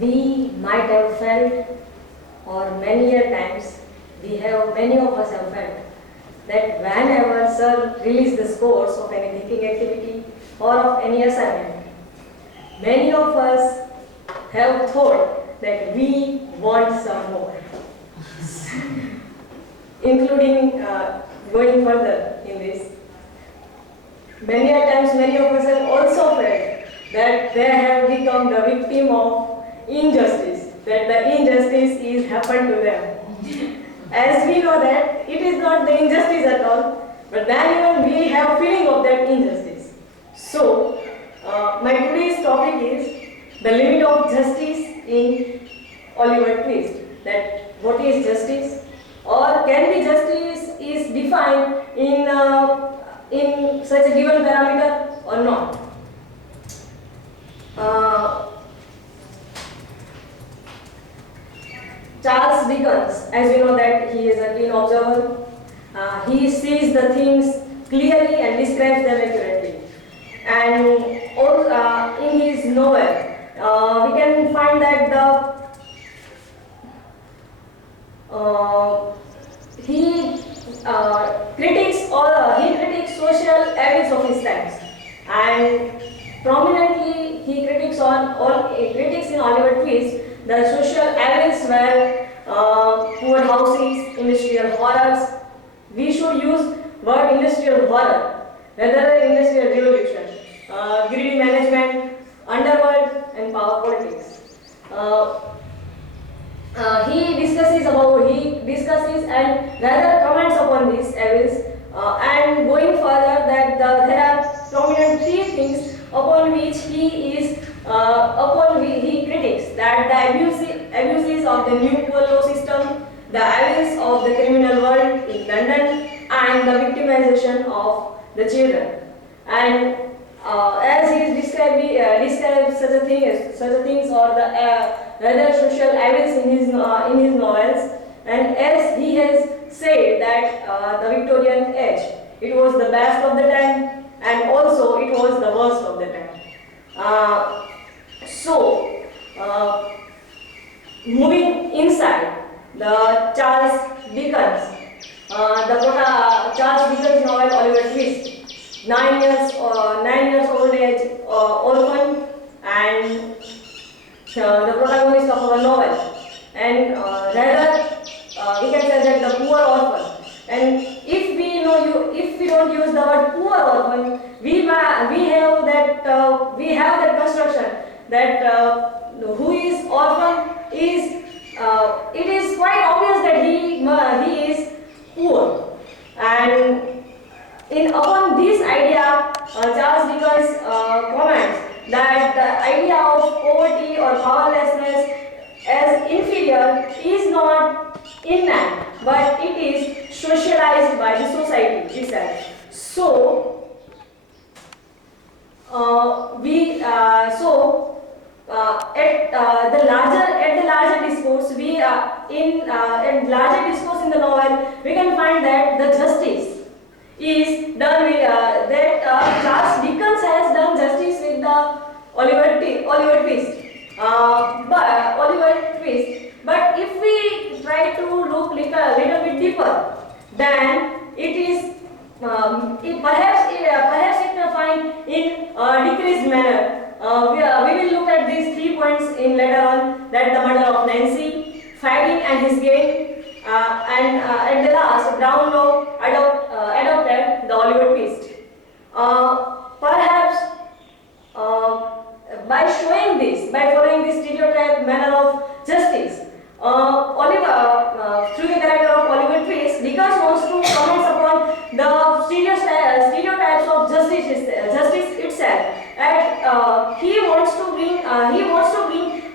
we might have felt, or many a times many of us have felt, that whenever sir release the scores of any thinking activity or of any assignment, many of us have thought that we want some more, including going further in this. Many a times, many of us have also felt that they have become the victim of injustice, that the injustice is happened to them. As we know that it is not the injustice at all, but then even we have feeling of that injustice. So, my today's topic is the limit of justice in Oliver Twist. That what is justice, or can be justice is defined in such a given parameter or not. Charles Dickens, as we know that he is a keen observer, he sees the things clearly and describes them accurately. And also, in his novel, we can find that he critiques social evils of his times, and prominently he critiques in Oliver Twist the social evils were poor houses, industrial horrors. We should use word industrial horror rather than industrial revolution, greedy management, underworld, and power politics. He discusses and rather comments upon these evils, and going further that there are prominent three things upon which he critiques, that the abuses of the new poor law system, the evils of the criminal world in London, and the victimization of the children. And as he describes such a things or the rather social evils in his novels, and as he has said that the Victorian age, it was the best of the time, and also it was the worst of the time. Moving inside the Charles Dickens novel Oliver Twist, 9 years old age orphan, and the protagonist of our novel, and rather we can say that the poor orphan. And if we don't use the word poor orphan, we have that construction that who is orphan is it is quite obvious that he is poor. And upon this idea, Charles Dickens comments that the idea of poverty or powerlessness as inferior is not innate, but it is socialized by the society itself. So, at the larger discourse, in larger discourse in the novel, we can find that the justice is done with Charles Dickens has done justice with the Oliver Twist. But if we try to look little bit deeper, then it is perhaps it may find in a decreased manner. We will look at these 3 points in later on, that the murder of Nancy, Fagin and his gang, and at the last, Brownlow adopted the Oliver Twist. Perhaps by following this stereotype manner of justice, through the character of Oliver Twist, Dickens wants to comment upon the stereotypes of justice itself. And he wants to bring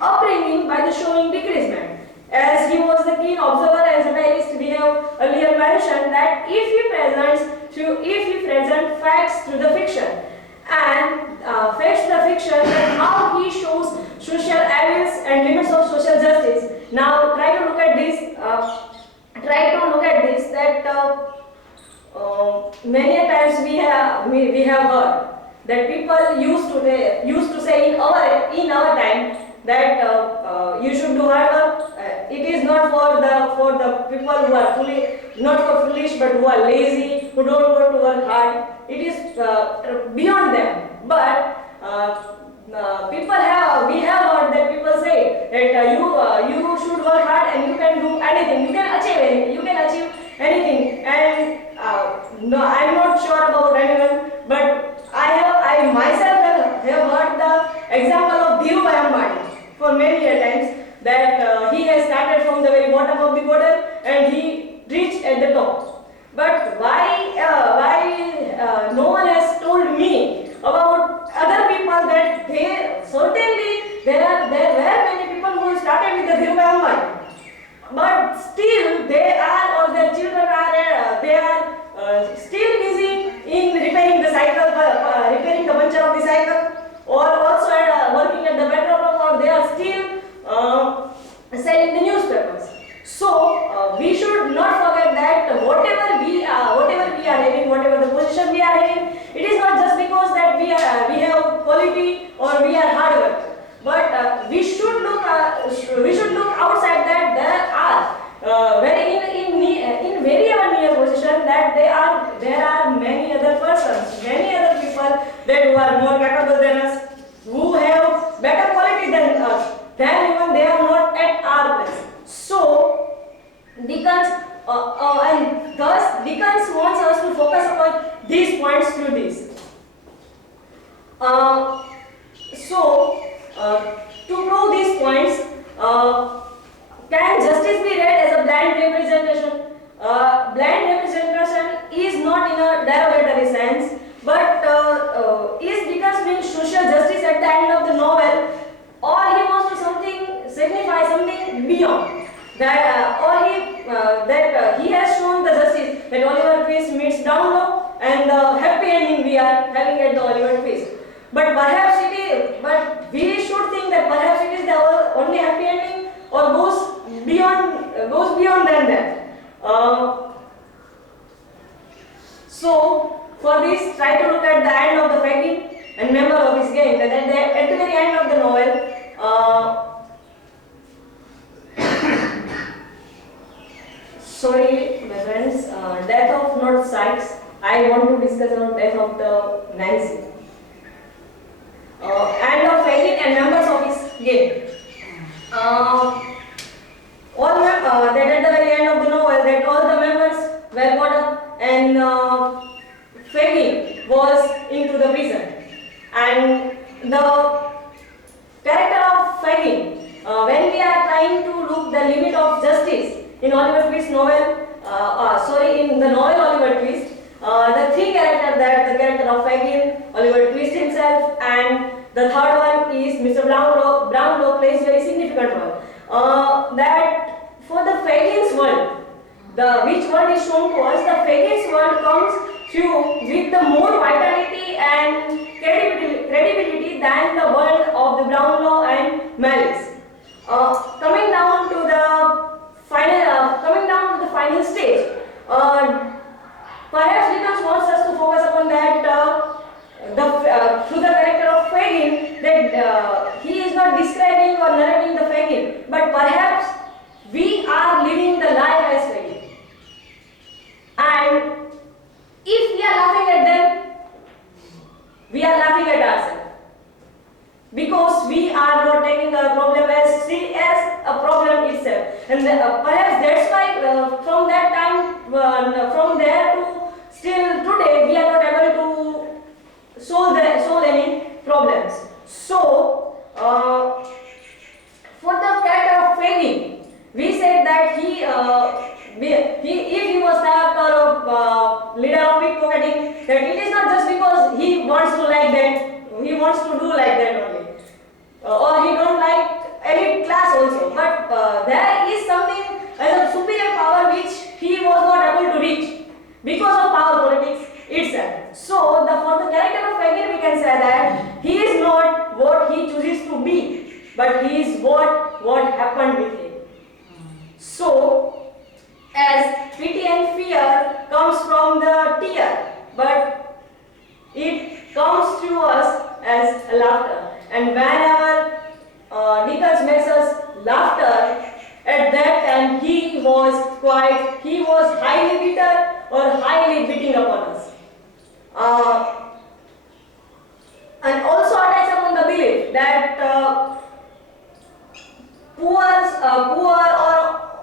upbringing by the showing decreasement. As he was the keen observer and satirist, we have earlier mentioned that if he presents facts through the fiction, and facts the fiction, then how he shows social evils and limits of social justice. Now try to look at this. That many a times we have heard that people used to say in our time that you should do hard work. It is not for the people who are not for foolish, but who are lazy, who don't want to work hard. It is beyond them. But we have heard that people say that you should work hard and you can do anything, you can achieve anything, anything. And no, I'm not sure about anyone, but I myself have heard the example of Dhirubhai Ambani for many a times, that he has started from the very bottom of the bottle and he reached at the top. But why no one has told me about other people, that certainly there were many people who started with the Dhirubhai Ambani, but still they are, or their children are, they are still busy in repairing the cycle, repairing the puncture of the cycle, or also working at the petrol pump, or they are still selling the newspapers. So we should not forget that whatever we are having, whatever the position we are having, it is not just because that we have quality or we are hard work. But we should look outside, that there are in very near position, that there are many other persons, many other people that who are more capable than us, who have better quality than us, then even they are not at our place. So Dickens and thus Dickens wants us to focus upon these points through this. To prove these points, can justice be read as a blind representation? Blind representation is not in a derogatory sense, but is Dickens means social justice at the end of the novel, or he wants to signify something beyond that, that he has shown the justice that Oliver Twist meets Downlow, and the happy ending we are having at the Oliver Twist. But we should think that perhaps it is the only happy ending, or goes beyond than that. So for this, try to look at the end of the Fagin and member of his gang. That at the very end of the novel, sorry, my friends, death of not Sykes. I want to discuss on death of the Nancy. And of Fagin and members of his gang. That at the very end of the novel, that all the members were caught up, and Fagin was into the prison. And the character of Fagin, when we are trying to look the limit of justice in Oliver Twist's novel, in the novel Oliver Twist, the three characters, that the character of Fagin, Oliver Twist himself, and the third one is Mr. Brownlow plays very significant role. That for the Fagin's world, which world is shown to us, the Fagin's world comes through with the more vitality and credibility than the world of the Brownlow and Malice. Coming down to the final stage, perhaps Dickens wants us to focus upon that through the character of Fagin, that he is not describing or narrating the Fagin, but perhaps we are living the life as Fagin. And if we are laughing at them, we are laughing at ourselves, because we are not taking a problem as a problem itself. And perhaps that's why from that time, from there to still today, we are not able to solve any problems. So, for the character of Fagin, we said that if he was character of leader of pickpocketing, that it is not just because he wants to like that, he wants to do like that only, or he don't like elite class also. But there is something as a superior power which he was not able to reach because of power politics itself. So, for the character of Fagin, we can say that he is not what he chooses to be, but he is what happened with him. So, as pity and fear comes from the tear, but it comes through us as laughter. And whenever Dickens makes us laughter. At that time, he was highly bitter or highly beating upon us. And also attacks upon the belief that poor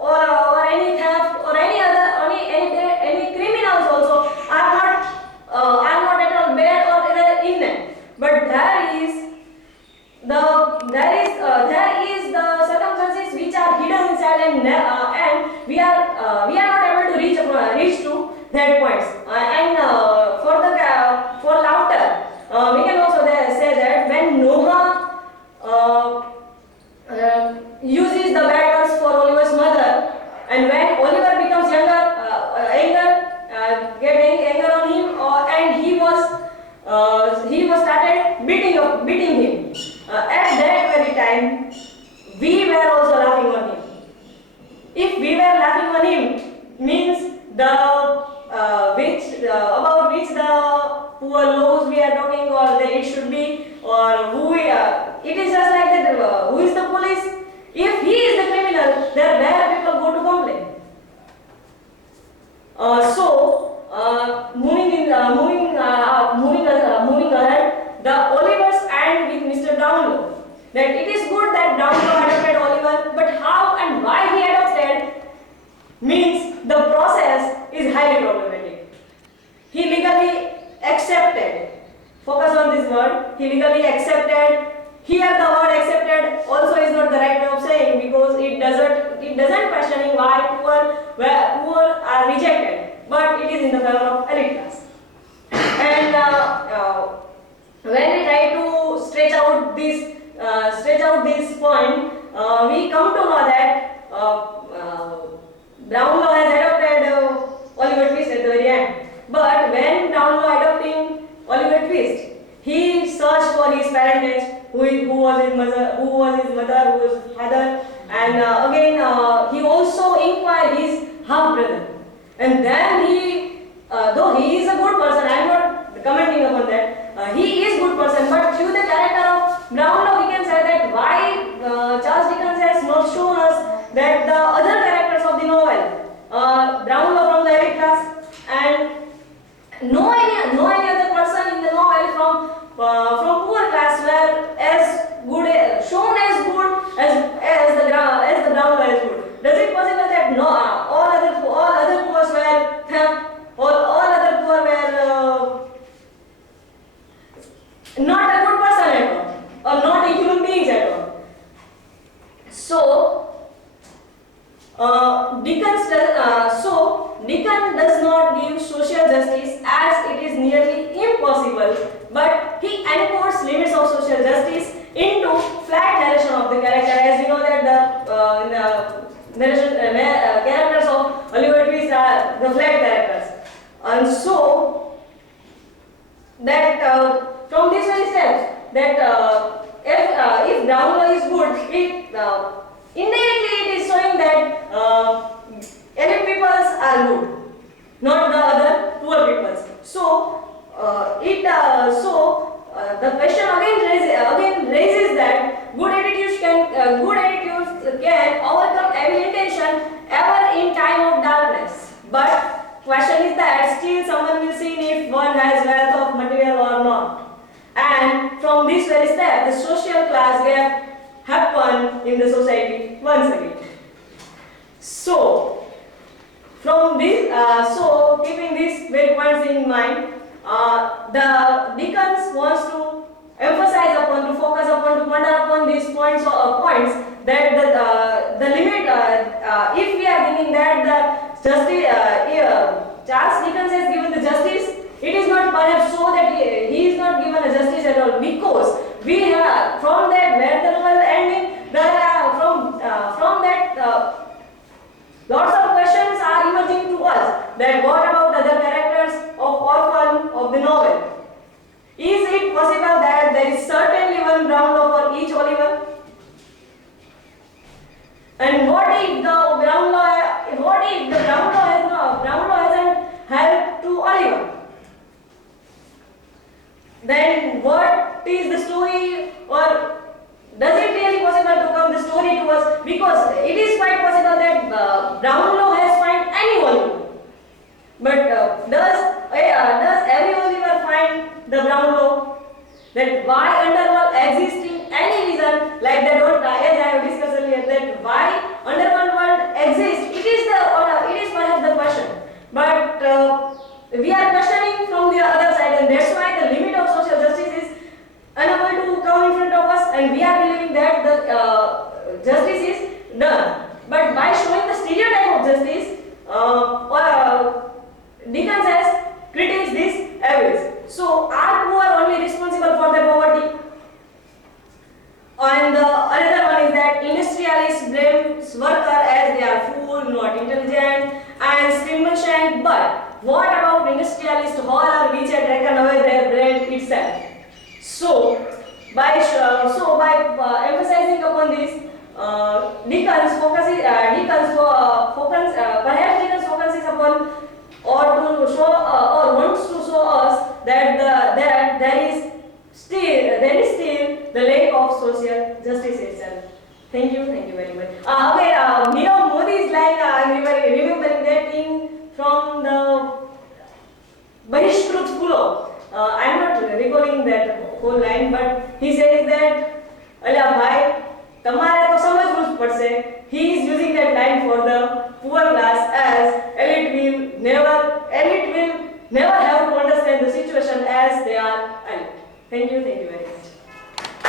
or any theft or any criminals also are not at all bad or innocent. But there is the circumstances which are hidden inside, and we are not able to reach to that points. For laughter, we can also say that when Noah uses the bad words for Oliver's mother, and when Oliver becomes getting anger on him, and he was started beating him. At that very time, we were also laughing on him. If we were laughing on him, means about which the poor laws we are talking, or it should be, or who it is just like that. Who is the police? If he is the criminal, then where people go to complain? Moving ahead, the Olivers and with Mr. Brownlow. That it is good that Brownlow adopted Oliver, but how and why he adopted means the process is highly problematic. He legally accepted. Focus on this word. He legally accepted. Here the word accepted also is not the right way of saying, because it doesn't questioning why poor are rejected, but it is in the favor of elite class. And when we try to stretch out this point, we come to know that Brownlow has adopted Oliver Twist at the very end. But when Brownlow adopting Oliver Twist, he searched for his parentage, who was his mother, who was his father, and again he also inquired his half brother. And then though he is a good person, I am not commenting upon that. He is good person, but through the character of Brownlow, we can say that why Charles Dickens has not shown us that the other characters of the novel, Brownlow from the elite class, and no any other person in the novel from poor class were shown as good as the Brownlow is good. Does it possible that all other poors were theft, all other poor were not a good person at all, or not a human beings at all? So Dickens does not give social justice, as it is nearly impossible, but he encodes limits of social justice into flat narration of the character. As you know that the narration characters of Oliver Twist are the flat characters, and so that from these very steps, that if Brownlow is good, indirectly it is showing that elite peoples are good, not the other poor peoples. So the question again raises that good attitudes can overcome evil intention ever in time of darkness. But question is that still someone will see if one has wealth of material or not. And from this very step, the social class gap happen in the society once again. So from this, keeping these very points in mind, the Dickens wants to emphasize upon, to focus upon, to ponder upon these points that the limit. If we are thinking that the justice, Charles Dickens has given the justice, it is not perhaps so that he is not given a justice at all, because we have from that where the novel ending, from that. Lots of questions are emerging to us, that what about other characters of orphan of the novel? Is it possible that there is certainly one Brownlow for each Oliver? And what if the Brownlow hasn't helped to Oliver? Then what is the story, or does it really possible to come the story to us, because it is quite possible that Brown law has find any volume. But does every Oliver find the Brown law? That why underworld exists in any reason, like that don't, as I have discussed earlier, that why underworld world exists, it is perhaps the question. But we are questioning from the other side, and that's why the limit of social justice is unable to come in front of us, and we are believing that the justice is done. But by showing the stereotype of justice, Dickens has critiqued this evidence. So are poor only responsible for their poverty? And another one is that industrialists blame worker as they are fool, not intelligent, and stimulation. But what about industrialists horror which had taken away their brain itself? So by emphasizing upon this, Dickens focuses upon or to show or wants to show us that there is still the lack of social justice itself. Thank you very much. Nirav Modi's line, I'm remembering that from the Bahishkrut Phulo. I'm not recalling that whole line, but he says that, "Alia bhai, તમારે તો સમજવું જ પડશે." He is using that line for the